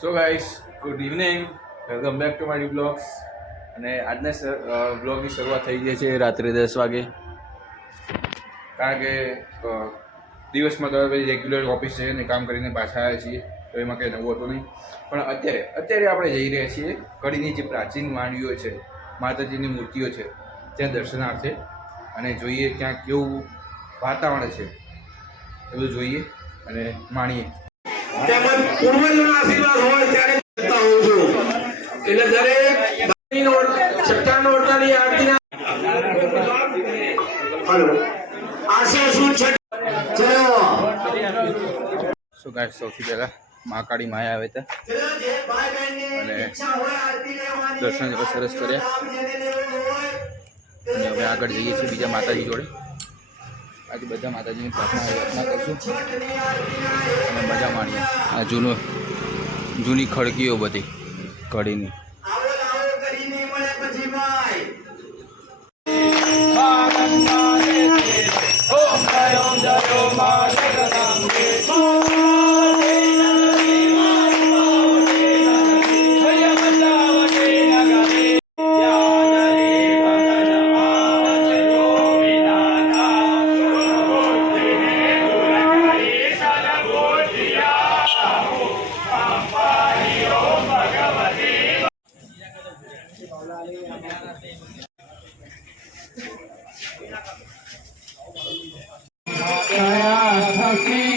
So guys good evening welcome back to my blogs અને આજના બ્લોગની શરૂઆત થઈ ગઈ છે રાત્રે દસ વાગે. કારણ કે દિવસમાં તો હવે રેગ્યુલર ઓફિસ છે ને કામ કરીને પાછા આવ્યા છીએ, તો એમાં કંઈ નવું હતું નહીં. પણ અત્યારે અત્યારે આપણે જઈ રહ્યા છીએ કડીની જે પ્રાચીન વાણીઓ છે, માતાજીની મૂર્તિઓ છે, ત્યાં દર્શનાર્થે. અને જોઈએ ત્યાં કેવું વાતાવરણ છે. એ બધું જોઈએ અને માણીએ. તેમજ પૂર્વજોના આશીર્વાદ હોય ત્યારે કરતા હોઉં છું. એટલે દરેક ભાઈનો છઠ્ઠા નોરતાની આરતીના હલો. આશા શું છે? સો સૌથી પહેલાં મહાકાળી માયા આવે બહેનની અને દર્શન સરસ કર્યા. અને હવે આગળ જઈએ છીએ બીજા માતાજી જોડે. આજે બધા માતાજીની પ્રાર્થના પ્રાર્થના કરશું. અને મજા માણીએ. આ જૂનું જૂની ખડકીઓ બધી કડીની આવો લાવો કરીને મળે પછી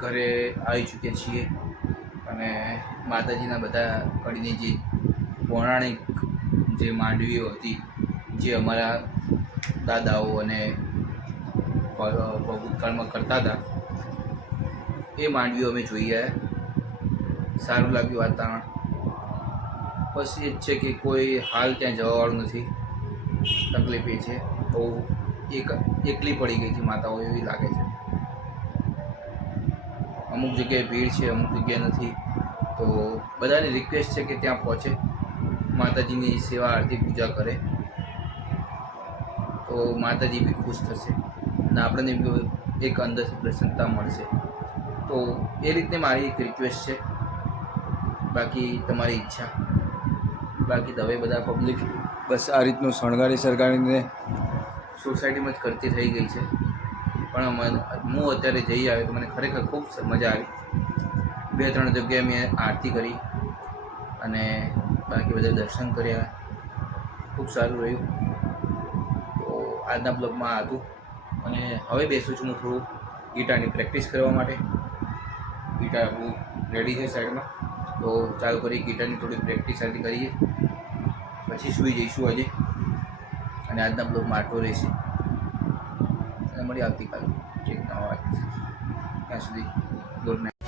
ઘરે આવી ચૂક્યા છીએ અને માતાજીના બધા કડીની જે પૌરાણિક જે માંડવીઓ હતી, જે અમારા દાદાઓ અને ભૂતકાળમાં કરતા હતા, એ માંડવીઓ અમે જોઈએ સારું લાગ્યું વાતાવરણ. બસ એ જ છે કે કોઈ હાલ ત્યાં જવાવાળું નથી. તકલીફ એ છે. બહુ એક, એકલી પડી ગઈ છે માતાઓ એવી લાગે છે. અમુક જગ્યાએ ભીડ છે અમુક જગ્યાએ નથી. તો બધાની રિક્વેસ્ટ છે કે ત્યાં પહોંચે. માતાજીની સેવા આરતી પૂજા કરે. તો માતાજી બી ખુશ થશે અને આપણને બી એક અંદરથી પ્રસન્નતા મળશે. તો એ રીતે મારી એક રિક્વેસ્ટ છે. બાકી તમારી ઈચ્છા. બાકી હવે બધા પબ્લિક બસ આ રીતનું શણગારી સરગારીને સોસાયટીમાં જ કરતી થઈ ગઈ છે. પણ હું અત્યારે જઈ આવ્યો તો મને ખરેખર ખૂબ મજા આવી. બે, ત્રણ જગ્યાએ મેં આરતી કરી અને બાકી બધા દર્શન કર્યા. ખૂબ સારું રહ્યું. તો આજના બ્લોગમાં હતું. અને હવે બેસું છું હું થોડું ગીટારની પ્રેક્ટિસ કરવા માટે. ગીટાર આપણું રેડી છે સાઈડમાં. તો ચાલુ કરી ગીટારની થોડી પ્રેક્ટિસ આજે કરીએ. પછી સૂઈ જઈશું આજે. અને આજના બ્લોગમાં આટલો રહેશે. અને મળી આવતીકાલે એક નવા ત્યાં સુધી ગુડ નાઇટ.